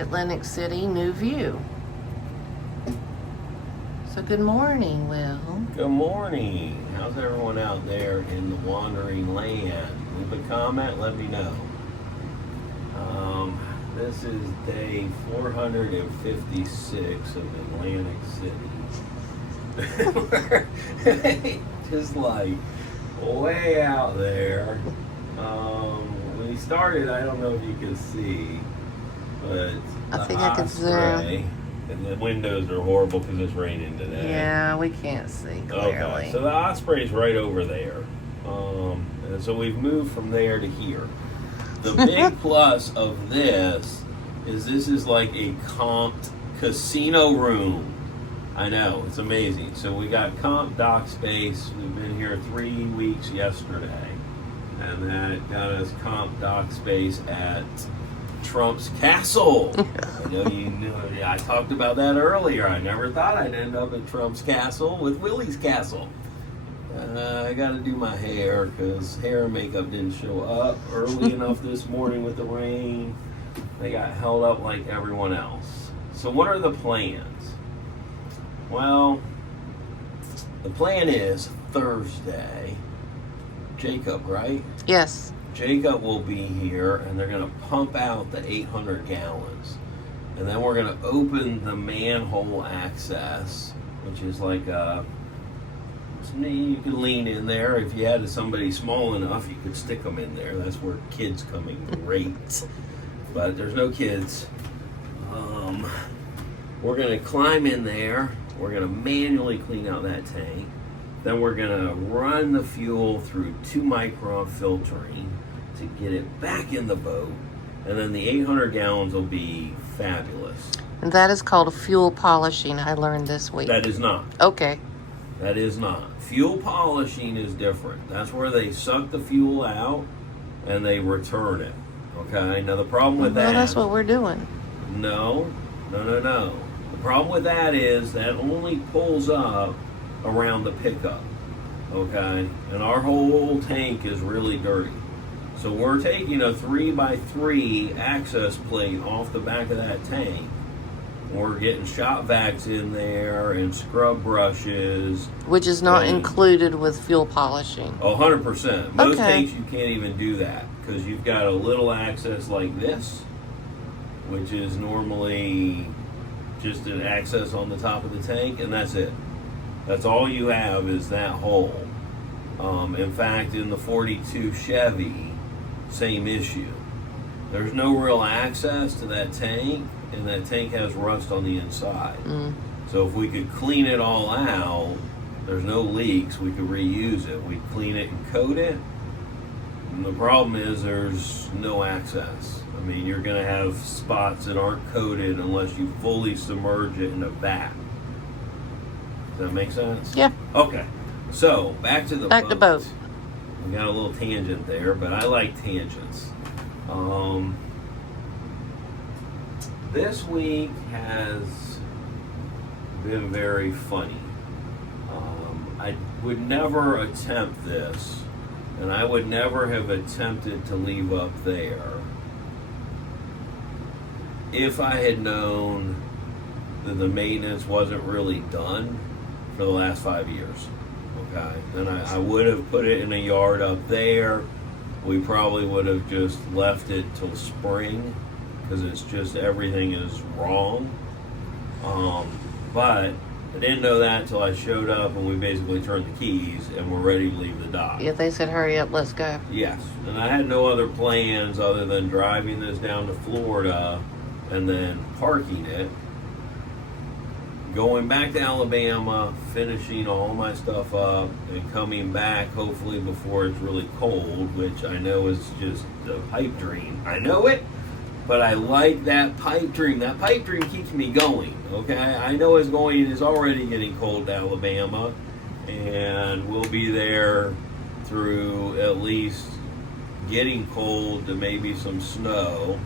Atlantic City, new view. So good morning, Will. Good morning. How's everyone out there in the wandering land? Leave a comment, let me know. This is day 456 of Atlantic City. Just like way out there. When we started, I don't know if you can see, but I think I can zoom. And the windows are horrible because it's raining today. Yeah, we can't see clearly. Okay, so the Osprey's right over there. And so we've moved from there to here. The big plus of this is like a comped casino room. I know, it's amazing. So we got comp dock space. We've been here 3 weeks yesterday. And that got us comp dock space at Trump's Castle. I know you knew. I talked about that earlier. I never thought I'd end up at Trump's Castle with Willy's Castle. I got to do my hair because hair and makeup didn't show up early enough this morning with the rain. They got held up like everyone else. So what are the plans? Well, the plan is Thursday. Jacob, right? Yes. Jacob will be here, and they're going to pump out the 800 gallons. And then we're going to open the manhole access, which is like you can lean in there. If you had somebody small enough, you could stick them in there. That's where kids come in great. But there's no kids. We're going to climb in there. We're going to manually clean out that tank. Then we're going to run the fuel through 2-micron filtering to get it back in the boat. And then the 800 gallons will be fabulous. And that is called fuel polishing, I learned this week. That is not. Okay. That is not. Fuel polishing is different. That's where they suck the fuel out and they return it. Okay? Now the problem with that... Well, that's what we're doing. No. The problem with that is that only pulls up around the pickup. Okay? And our whole tank is really dirty. So we're taking a 3x3 access plate off the back of that tank. We're getting shop vacs in there and scrub brushes. Which is not included with fuel polishing. Oh, 100%. Most Okay. tanks you can't even do that because you've got a little access like this, which is normally just an access on the top of the tank, and that's it. That's all you have is that hole. In fact, in the 42 Chevy, same issue. There's no real access to that tank, and that tank has rust on the inside. So if we could clean it all out, there's no leaks, we could reuse it. We clean it and coat it. And the problem is there's no access. I mean, you're going to have spots that aren't coated unless you fully submerge it in a vat. Does that make sense? Yeah. Okay. So, back to the boat. Back to boat. We got a little tangent there, but I like tangents. This week has been very funny. I would never attempt this, and I would never have attempted to leave up there if I had known that the maintenance wasn't really done for the last 5 years. Okay, then I would have put it in a yard up there. We probably would have just left it till spring because it's just everything is wrong. But I didn't know that until I showed up and we basically turned the keys and we're ready to leave the dock. Yeah, they said, hurry up, let's go. Yes, and I had no other plans other than driving this down to Florida and then parking it, going back to Alabama, finishing all my stuff up, and coming back hopefully before it's really cold, which I know is just a pipe dream. I know it, but I like that pipe dream. That pipe dream keeps me going, okay? I know it's already getting cold to Alabama, and we'll be there through at least getting cold to maybe some snow,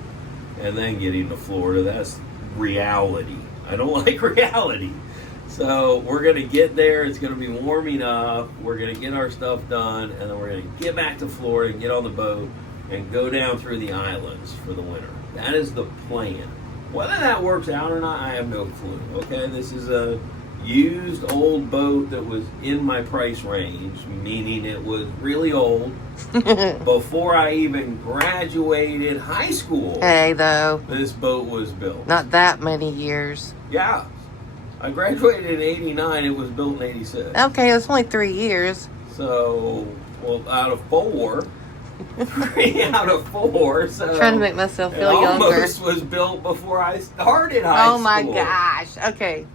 and then getting to Florida. That's reality. I don't like reality. So we're going to get there. It's going to be warm enough. We're going to get our stuff done, and then we're going to get back to Florida and get on the boat and go down through the islands for the winter. That is the plan. Whether that works out or not, I have no clue. Okay, this is a used old boat that was in my price range, meaning it was really old. Before I even graduated high school, Hey, though. this boat was built. Not that many years. Yeah. I graduated in 89, it was built in 86. Okay, it's only 3 years. So, well, out of 4, 3 out of 4, so... Trying to make myself it feel younger. almost was built before I started high school. Oh my gosh. Okay.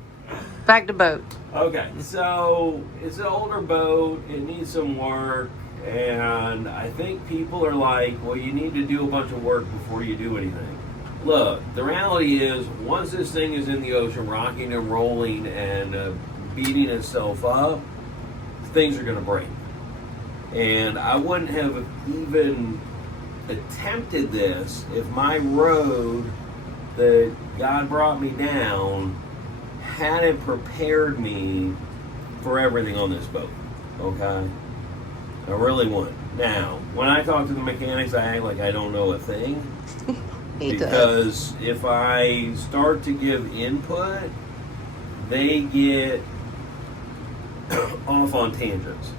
Back to boat. Okay, so it's an older boat, it needs some work, and I think people are like, well, you need to do a bunch of work before you do anything. Look, the reality is, once this thing is in the ocean, rocking and rolling and beating itself up, things are going to break. And I wouldn't have even attempted this if my road that God brought me down hadn't prepared me for everything on this boat. Okay? I really wouldn't. Now, when I talk to the mechanics, I act like I don't know a thing. Because if I start to give input, they get off on tangents.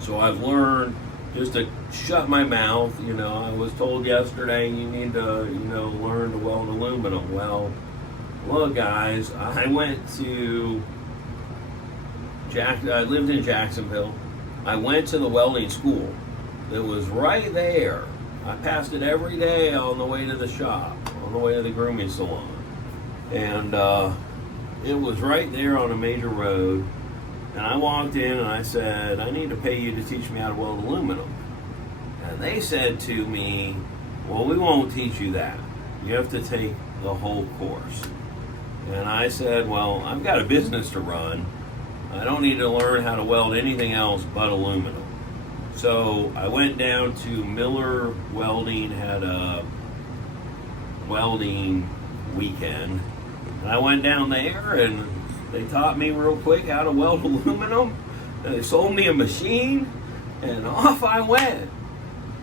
So I've learned just to shut my mouth. You know, I was told yesterday you need to, learn to weld aluminum. Well, look, guys, I went to I lived in Jacksonville. I went to the welding school. It was right there. I passed it every day on the way to the shop, on the way to the grooming salon. And it was right there on a major road. And I walked in and I said, I need to pay you to teach me how to weld aluminum. And they said to me, well, we won't teach you that. You have to take the whole course. And I said, well, I've got a business to run. I don't need to learn how to weld anything else but aluminum. So I went down to Miller Welding, had a welding weekend. And I went down there and they taught me real quick how to weld aluminum. And they sold me a machine and off I went.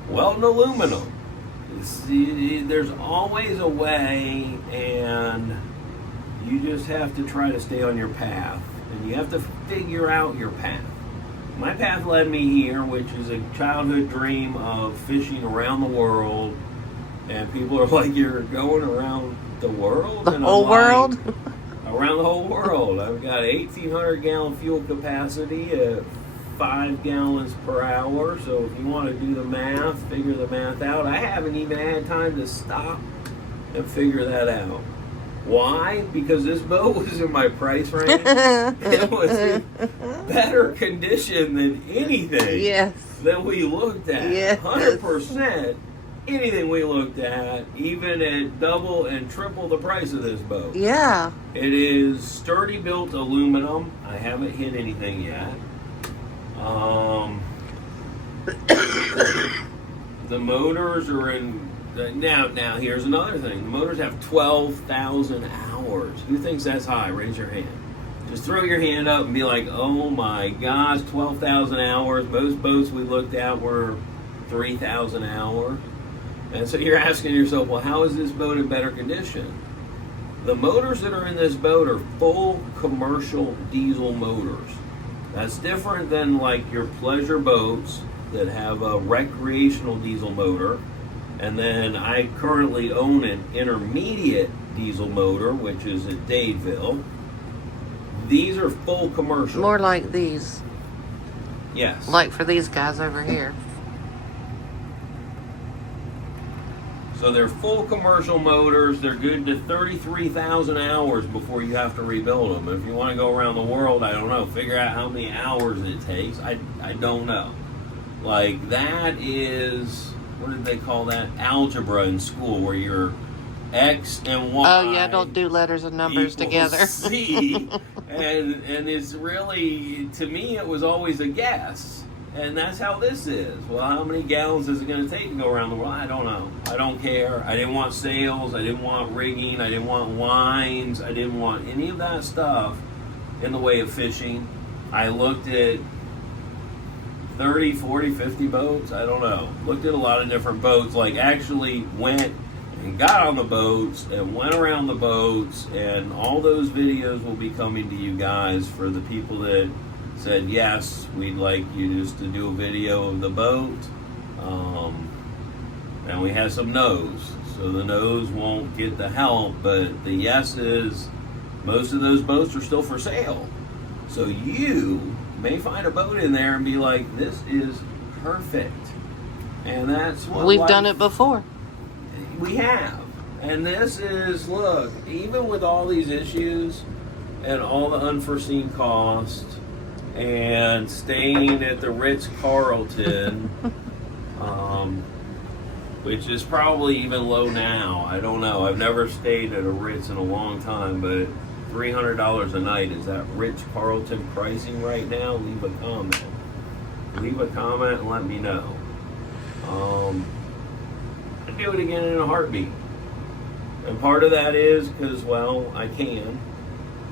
Welding aluminum. See, there's always a way, and you just have to try to stay on your path. And you have to figure out your path. My path led me here, which is a childhood dream of fishing around the world. And people are like, you're going around the world? The whole world? Around the whole world. I've got 1,800 gallon fuel capacity at 5 gallons per hour. So if you want to do the math, figure the math out. I haven't even had time to stop and figure that out. Why? Because this boat was in my price range. It was in better condition than anything that we looked at. Yes. 100%. Anything we looked at, even at double and triple the price of this boat. Yeah. It is sturdy built aluminum. I haven't hit anything yet. The motors are in... Now, here's another thing. The motors have 12,000 hours. Who thinks that's high? Raise your hand. Just throw your hand up and be like, oh my gosh, 12,000 hours. Most boats we looked at were 3,000 hours. And so you're asking yourself, well, how is this boat in better condition? The motors that are in this boat are full commercial diesel motors. That's different than like your pleasure boats that have a recreational diesel motor. And then I currently own an intermediate diesel motor, which is at Dadeville. These are full commercial. More like these. Yes. Like for these guys over here. So they're full commercial motors. They're good to 33,000 hours before you have to rebuild them. If you want to go around the world, I don't know. Figure out how many hours it takes. I don't know. Like that is... What did they call that? Algebra in school, where your X and Y. Oh yeah, don't do letters and numbers together. C, and it's really, to me, it was always a guess, and that's how this is. Well, how many gallons is it going to take to go around the world? I don't know. I don't care. I didn't want sails. I didn't want rigging. I didn't want lines. I didn't want any of that stuff in the way of fishing. I looked at 30, 40, 50 boats. I don't know. Looked at a lot of different boats. Like actually went and got on the boats and went around the boats, and all those videos will be coming to you guys for the people that said, yes, we'd like you just to do a video of the boat. And we had some no's. So the no's won't get the help, but the yeses, most of those boats are still for sale. So you may find a boat in there and be like, this is perfect. And that's what We've done it before. We have. And this is, look, even with all these issues and all the unforeseen costs and staying at the Ritz-Carlton, which is probably even low now. I don't know. I've never stayed at a Ritz in a long time, but $300 a night, is that Ritz-Carlton pricing right now? Leave a comment. Leave a comment and let me know. I'd do it again in a heartbeat. And part of that is because, well, I can.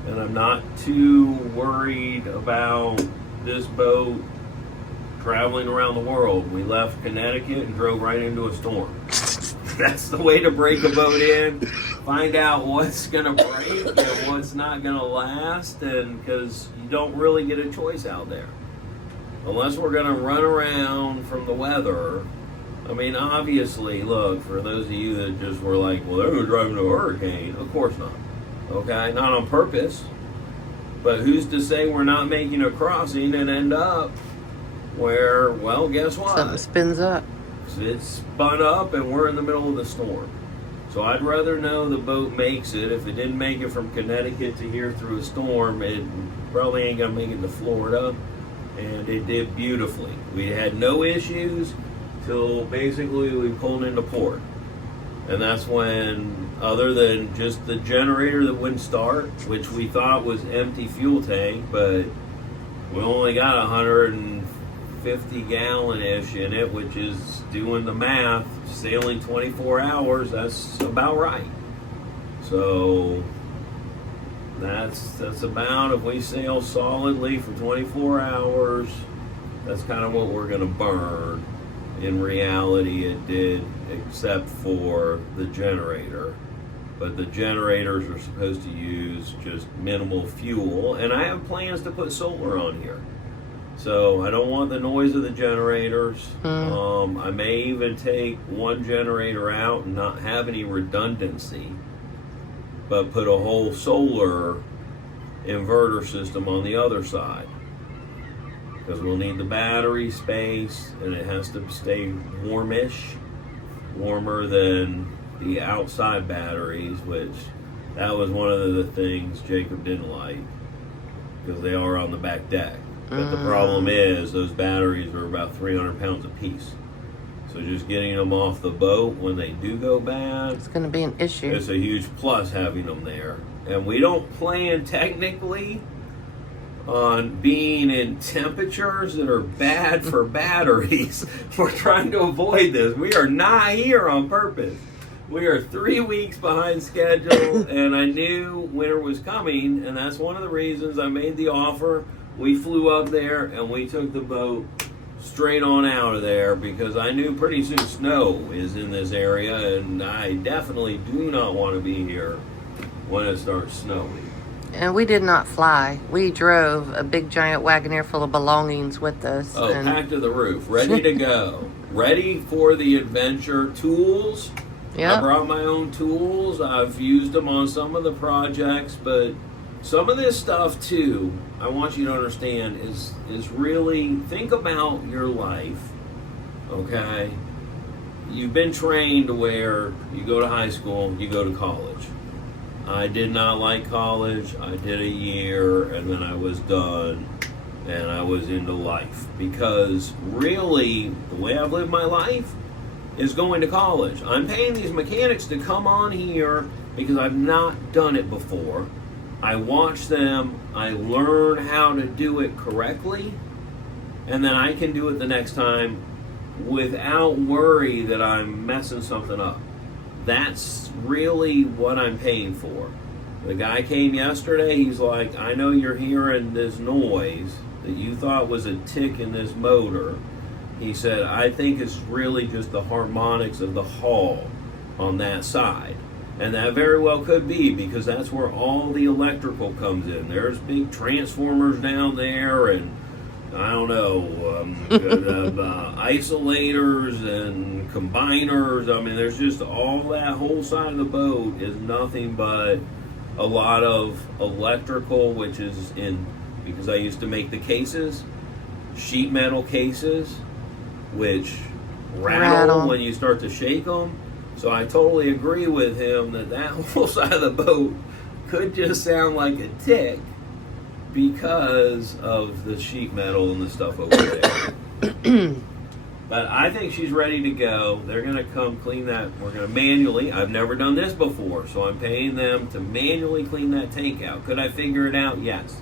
And I'm not too worried about this boat traveling around the world. We left Connecticut and drove right into a storm. That's the way to break a boat in. Find out what's going to break and what's not going to last, and because you don't really get a choice out there. Unless we're going to run around from the weather. I mean, obviously, look, for those of you that just were like, well, they're going to drive into a hurricane. Of course not. Okay? Not on purpose. But who's to say we're not making a crossing and end up where, well, guess what? Something spins up. It's spun up and we're in the middle of the storm. So I'd rather know the boat makes it. If it didn't make it from Connecticut to here through a storm, it probably ain't going to make it to Florida. And it did beautifully. We had no issues till basically we pulled into port. And that's when, other than just the generator that wouldn't start, which we thought was empty fuel tank, but we only got 150 gallon-ish in it, which is, doing the math, sailing 24 hours, that's about right. So that's about, if we sail solidly for 24 hours, that's kind of what we're going to burn. In reality, it did, except for the generator. But the generators are supposed to use just minimal fuel, and I have plans to put solar on here. So I don't want the noise of the generators. I may even take one generator out and not have any redundancy, but put a whole solar inverter system on the other side. Because we'll need the battery space, and it has to stay warmish, warmer than the outside batteries, which that was one of the things Jacob didn't like, because they are on the back deck. But the problem is those batteries are about 300 pounds a piece. So just getting them off the boat when they do go bad, It's going to be an issue. it's a huge plus having them there. And we don't plan technically on being in temperatures that are bad for batteries. We're trying to avoid this. We are not here on purpose. We are 3 weeks behind schedule, and I knew winter was coming, and that's one of the reasons I made the offer. We flew up there, and we took the boat straight on out of there, because I knew pretty soon snow is in this area, and I definitely do not want to be here when it starts snowing. And we did not fly. We drove a big giant Wagoneer full of belongings with us. Oh, and packed to the roof, ready to go. Ready for the adventure. Tools. I Yep. brought my own tools. I've used them on some of the projects, but some of this stuff too, I want you to understand, is really, think about your life, okay? You've been trained where you go to high school, you go to college. I did not like college. I did a year, and then I was done, and I was into life. Because really, the way I've lived my life is going to college. I'm paying these mechanics to come on here because I've not done it before. I watch them, I learn how to do it correctly, and then I can do it the next time without worry that I'm messing something up. That's really what I'm paying for. The guy came yesterday, he's like, I know you're hearing this noise that you thought was a tick in this motor. He said, I think it's really just the harmonics of the hull. on that side. And that very well could be, because that's where all the electrical comes in. There's big transformers down there, and I don't know, isolators and combiners. I mean, there's just all that whole side of the boat is nothing but a lot of electrical, which is in, because I used to make the cases, sheet metal cases, which rattle when you start to shake them. So I totally agree with him that whole side of the boat could just sound like a tick because of the sheet metal and the stuff over there. But I think she's ready to go. They're going to come clean that. We're going to manually. I've never done this before, so I'm paying them to manually clean that tank out. Could I figure it out? Yes.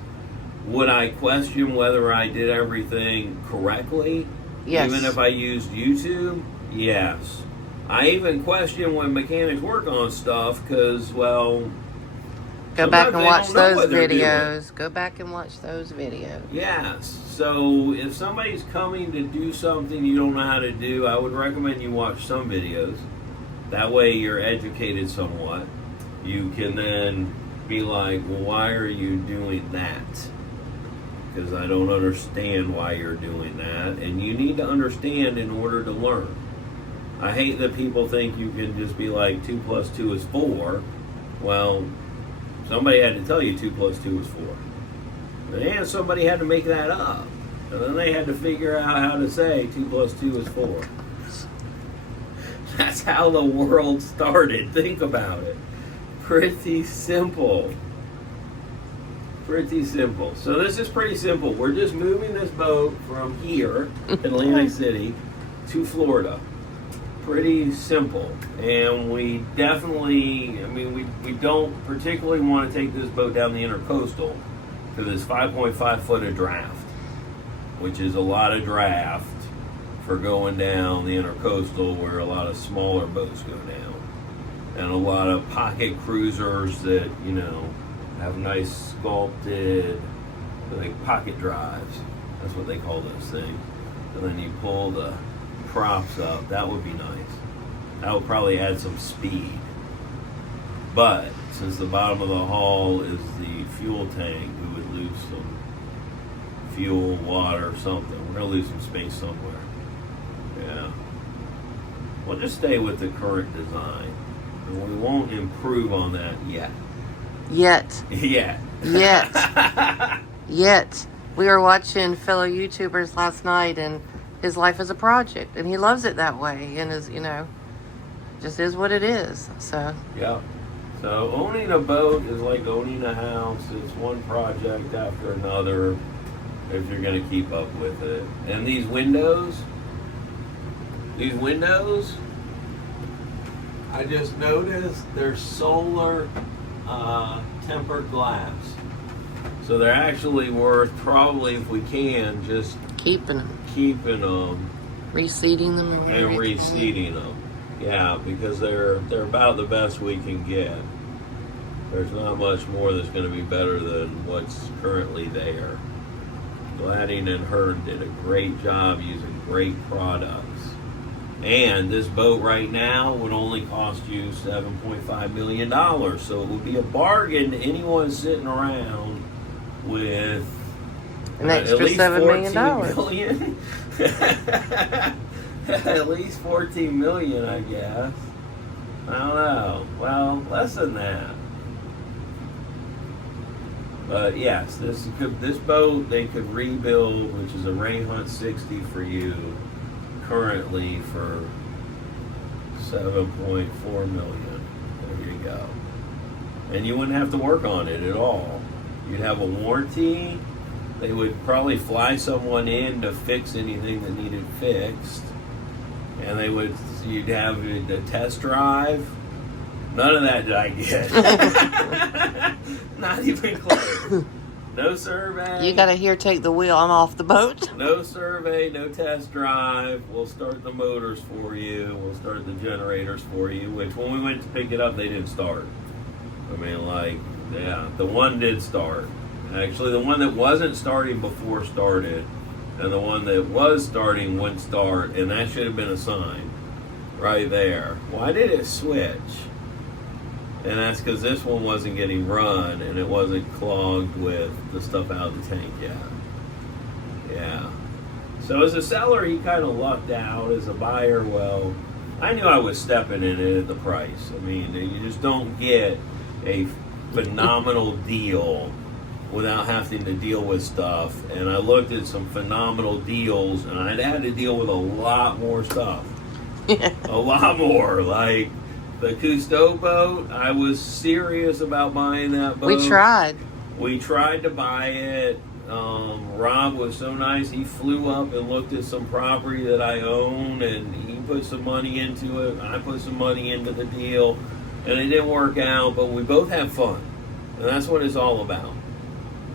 Would I question whether I did everything correctly? Yes. Even if I used YouTube? Yes. I even question when mechanics work on stuff because, well, go back and watch those videos. Go back and watch those videos. Yes. So if somebody's coming to do something you don't know how to do, I would recommend you watch some videos. That way you're educated somewhat. You can then be like, well, why are you doing that? Because I don't understand why you're doing that. And you need to understand in order to learn. I hate that people think you can just be like 2 plus 2 is 4. Well, somebody had to tell you 2 plus 2 is 4. And somebody had to make that up. And then they had to figure out how to say 2 plus 2 is 4. That's how the world started. Think about it. Pretty simple. Pretty simple. So this is pretty simple. We're just moving this boat from here, Atlantic City, to Florida. Pretty simple. And we definitely, I mean, we don't particularly want to take this boat down the intercoastal because it's 5.5 foot of draft, which is a lot of draft for going down the intercoastal where a lot of smaller boats go down. And a lot of pocket cruisers that, you know, have nice sculpted, like pocket drives. That's what they call those things. And then you pull the props up. That would be nice. That would probably add some speed. But since the bottom of the hull is the fuel tank, we would lose some fuel, water, something. We're going to lose some space somewhere. Yeah. We'll just stay with the current design. And we won't improve on that yet. Yet. Yet. We were watching fellow YouTubers last night, and his life is a project, and he loves it that way, and is, you know, just is what it is. So. Yeah. So owning a boat is like owning a house. It's one project after another if you're going to keep up with it. And these windows, I just noticed they're solar tempered glass. So they're actually worth, probably if we can, just keeping them, reseating them, and reseating them. Yeah, because they're about the best we can get. There's not much more that's going to be better than what's currently there. Gladding and Hearn did a great job using great products. And this boat right now would only cost you $7.5 million. So it would be a bargain to anyone sitting around with an extra $7 million. At least 14 million, I guess. I don't know. Well, less than that. But yes, this boat they could rebuild, which is a Ray Hunt 60 for you, currently for $7.4 million. There you go. And you wouldn't have to work on it at all. You'd have a warranty. They would probably fly someone in to fix anything that needed fixed. And you'd have a test drive. None of that did I get. Not even close. No survey. You gotta take the wheel. I'm off the boat. No survey, no test drive. We'll start the motors for you. We'll start the generators for you, which when we went to pick it up, they didn't start. I mean, the one did start. Actually, the one that wasn't starting before started, and the one that was starting wouldn't start, and that should have been a sign. right there. Why did it switch? And that's because this one wasn't getting run and it wasn't clogged with the stuff out of the tank yet. Yeah. So as a seller, he kind of lucked out. As a buyer, well, I knew I was stepping in it at the price. I mean, you just don't get a phenomenal deal without having to deal with stuff. And I looked at some phenomenal deals, and I'd had to deal with a lot more stuff. A lot more. Like the Cousteau boat, I was serious about buying that boat. We tried to buy it. Rob was so nice. He flew up and looked at some property that I own, and he put some money into it. I put some money into the deal, and it didn't work out, but we both had fun. And that's what it's all about.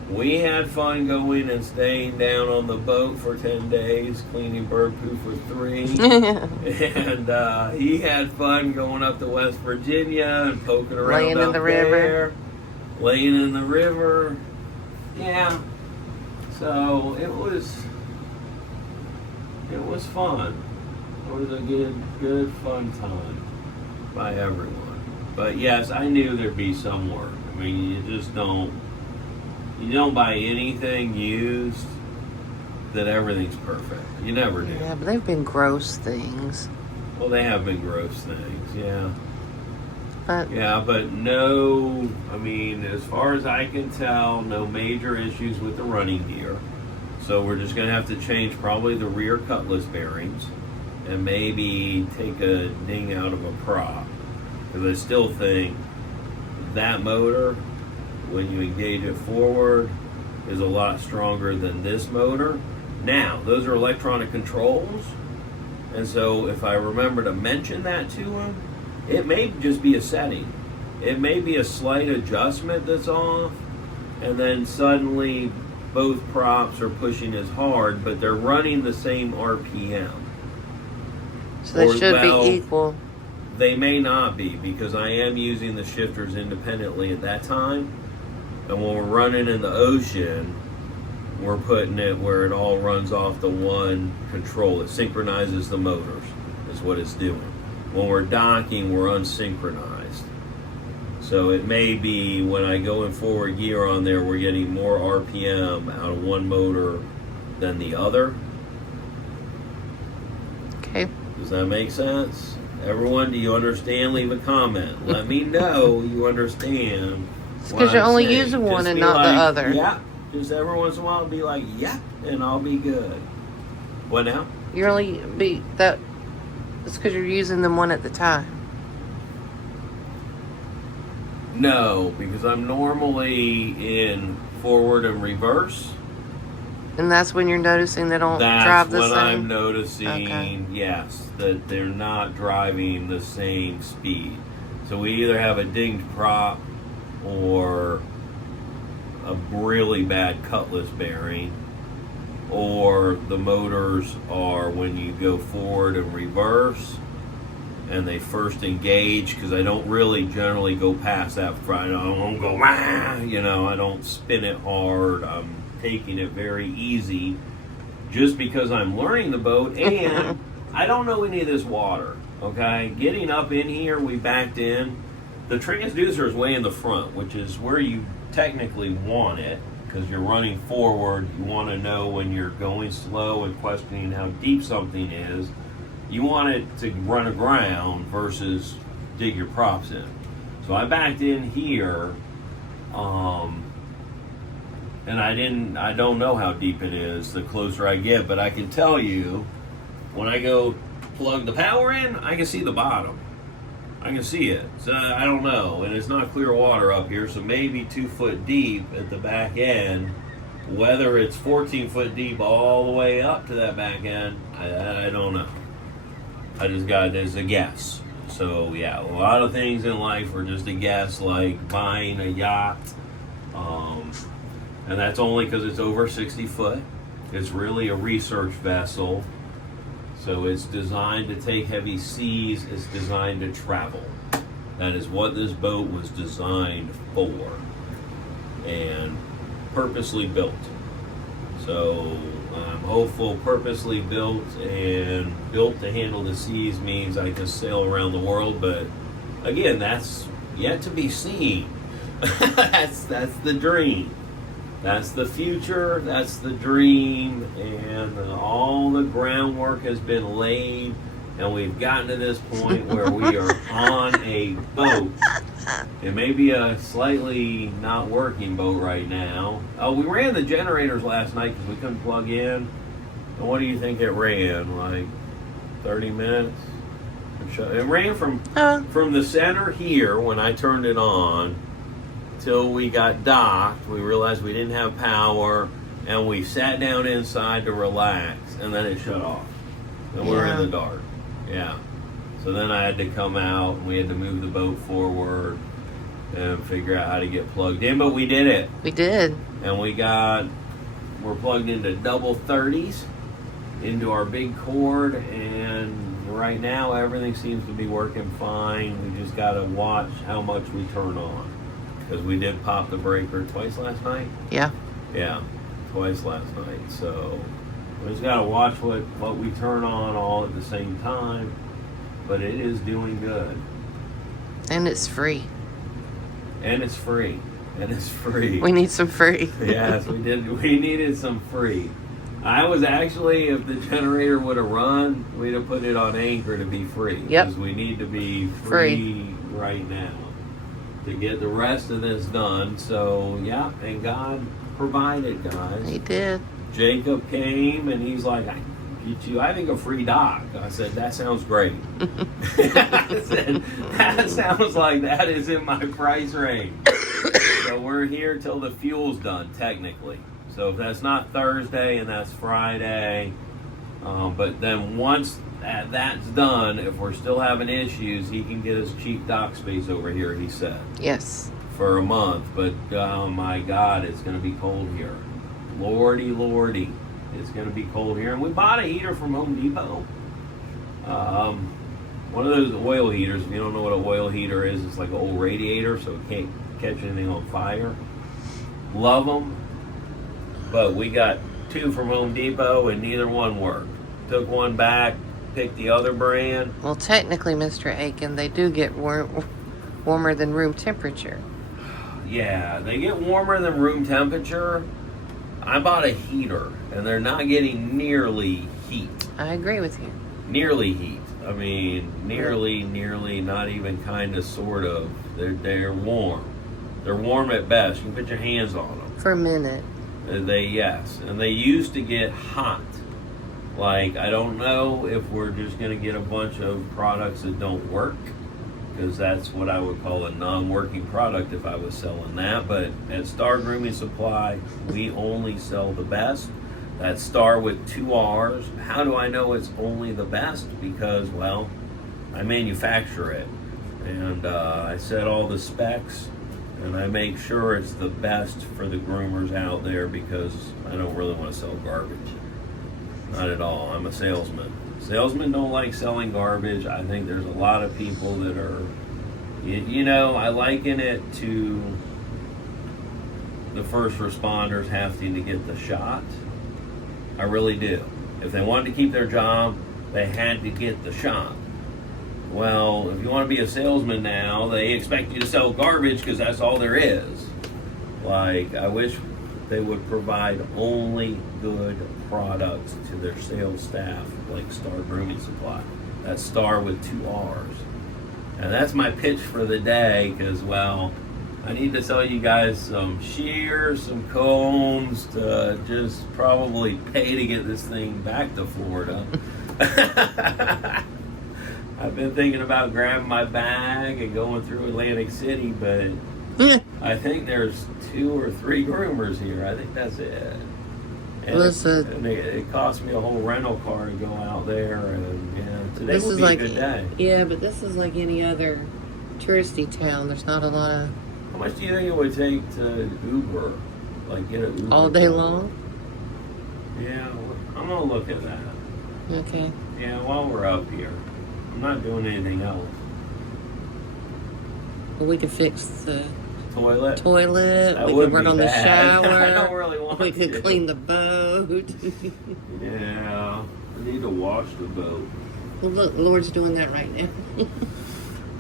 We had fun going and staying down on the boat for 10 days, cleaning bird poo for 3. And he had fun going up to West Virginia and poking around laying in the river. Laying in the river. Yeah. So it was fun. It was a good fun time by everyone. But yes, I knew there'd be some work. I mean, you don't buy anything used that everything's perfect. You never do. Yeah, but they've been gross things. Well, they have been gross things, yeah. But no, I mean, as far as I can tell, no major issues with the running gear. So we're just going to have to change probably the rear cutlass bearings and maybe take a ding out of a prop. Because I still think that motor, when you engage it forward, is a lot stronger than this motor. Now, those are electronic controls. And so if I remember to mention that to him, it may just be a setting. It may be a slight adjustment that's off, and then suddenly both props are pushing as hard, but they're running the same RPM. So they should be equal. They may not be, because I am using the shifters independently at that time. And when we're running in the ocean, we're putting it where it all runs off the one control. It synchronizes the motors, is what it's doing. When we're docking, we're unsynchronized. So it may be when I go in forward gear on there, we're getting more RPM out of one motor than the other. Okay. Does that make sense? Everyone, do you understand? Leave a comment. Let me know you understand. It's because you're only using one and not the other. Yeah. Just every once in a while be like, yeah, and I'll be good. What now? You're only it's because you're using them one at the time. No, because I'm normally in forward and reverse. And that's when you're noticing they don't drive the same? That's when I'm noticing, okay. Yes, that they're not driving the same speed. So we either have a dinged prop or a really bad cutlass bearing, or the motors are when you go forward and reverse and they first engage, because I don't really generally go past that front. I don't go, I don't spin it hard. I'm taking it very easy just because I'm learning the boat and I don't know any of this water. Okay, getting up in here, we backed in. The transducer is way in the front, which is where you technically want it, because you're running forward. You want to know when you're going slow and questioning how deep something is. You want it to run aground versus dig your props in. So I backed in here, and I don't know how deep it is the closer I get, but I can tell you when I go plug the power in, I can see the bottom. I can see it. So I don't know, and it's not clear water up here, so maybe 2 foot deep at the back end. Whether it's 14 foot deep all the way up to that back end, I don't know. I just got it as a guess. So yeah, a lot of things in life are just a guess, like buying a yacht. And that's only because it's over 60 foot. It's really a research vessel. So it's designed to take heavy seas. It's designed to travel. That is what this boat was designed for and purposely built. So I'm hopeful. Purposely built and built to handle the seas means I can sail around the world, but again, that's yet to be seen. that's the dream. That's the future. That's the dream, and all the groundwork has been laid, and we've gotten to this point where we are on a boat. It may be a slightly not working boat right now. We ran the generators last night because we couldn't plug in. And what do you think it ran? Like 30 minutes? It ran from the center here when I turned it on till we got docked. We realized we didn't have power, and we sat down inside to relax, and then it shut off. And we're in the dark. Yeah. So then I had to come out, and we had to move the boat forward and figure out how to get plugged in, but we did it. We did. And we're plugged into double 30s into our big cord, and right now everything seems to be working fine. We just got to watch how much we turn on, because we did pop the breaker twice last night. Yeah. Yeah, twice last night. So we just got to watch what we turn on all at the same time. But it is doing good. And it's free. And it's free. And it's free. We need some free. Yes, we did. We needed some free. I was actually, if the generator would have run, we'd have put it on anchor to be free. Yep. Because we need to be free right now to get the rest of this done. So, yeah, and God provided, guys. He did. Jacob came, and he's like, I think a free dock. I said, that sounds great. I said, that sounds like that is in my price range. So we're here till the fuel's done, technically. So if that's not Thursday and that's Friday, but then once that's done, if we're still having issues, he can get us cheap dock space over here, he said. Yes. For a month. But, oh my God, it's going to be cold here. Lordy, Lordy. It's going to be cold here. And we bought a heater from Home Depot. One of those oil heaters. If you don't know what an oil heater is, it's like an old radiator, so it can't catch anything on fire. Love them. But we got two from Home Depot, and neither one worked. Took one back, picked the other brand. Well, technically, Mr. Aiken, they do get warmer than room temperature. Yeah, they get warmer than room temperature. I bought a heater, and they're not getting nearly heat. I agree with you. Nearly heat. I mean, nearly, not even kind of, sort of. They're warm. They're warm at best. You can put your hands on them. For a minute. And they used to get hot. Like, I don't know if we're just going to get a bunch of products that don't work, because that's what I would call a non-working product if I was selling that. But at Star Grooming Supply, we only sell the best. That's Star with 2 R's. How do I know it's only the best? Because, well, I manufacture it. And I set all the specs, and I make sure it's the best for the groomers out there, because I don't really want to sell garbage. Not at all. I'm a salesman. Salesmen don't like selling garbage. I think there's a lot of people that are, I liken it to the first responders having to get the shot. I really do. If they wanted to keep their job, they had to get the shot. Well, if you want to be a salesman now, they expect you to sell garbage because that's all there is. Like, I wish they would provide only good products to their sales staff, like Star Grooming Supply. That's Star with 2 R's. And that's my pitch for the day, because, well, I need to sell you guys some shears, some combs, to just probably pay to get this thing back to Florida. I've been thinking about grabbing my bag and going through Atlantic City, but I think there's 2 or 3 groomers here. I think that's it. And it cost me a whole rental car to go out there, and today would be a good day. Yeah, but this is like any other touristy town. There's not a lot of... How much do you think it would take to Uber? Like, get an Uber? All day long? Yeah, I'm going to look at that. Okay. Yeah, while we're up here. I'm not doing anything else. Well, we could fix the toilet. We could work on the shower. I don't really want We could clean the boat. boat. Yeah, I need to wash the boat. Well, look, the Lord's doing that right now.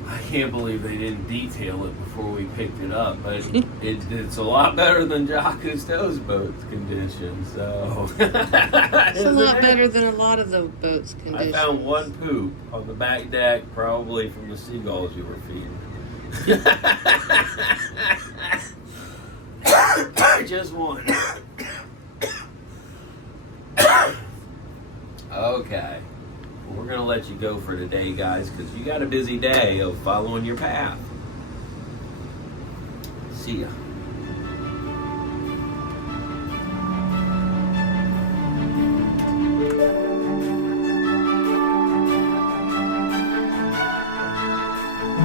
I can't believe they didn't detail it before we picked it up, but it's a lot better than Jacques Cousteau's boat's condition, so. It's a lot better than a lot of the boat's conditions. I found one poop on the back deck, probably from the seagulls you were feeding. Just one. Okay. We're going to let you go for today, guys, because you got a busy day of following your path. See ya.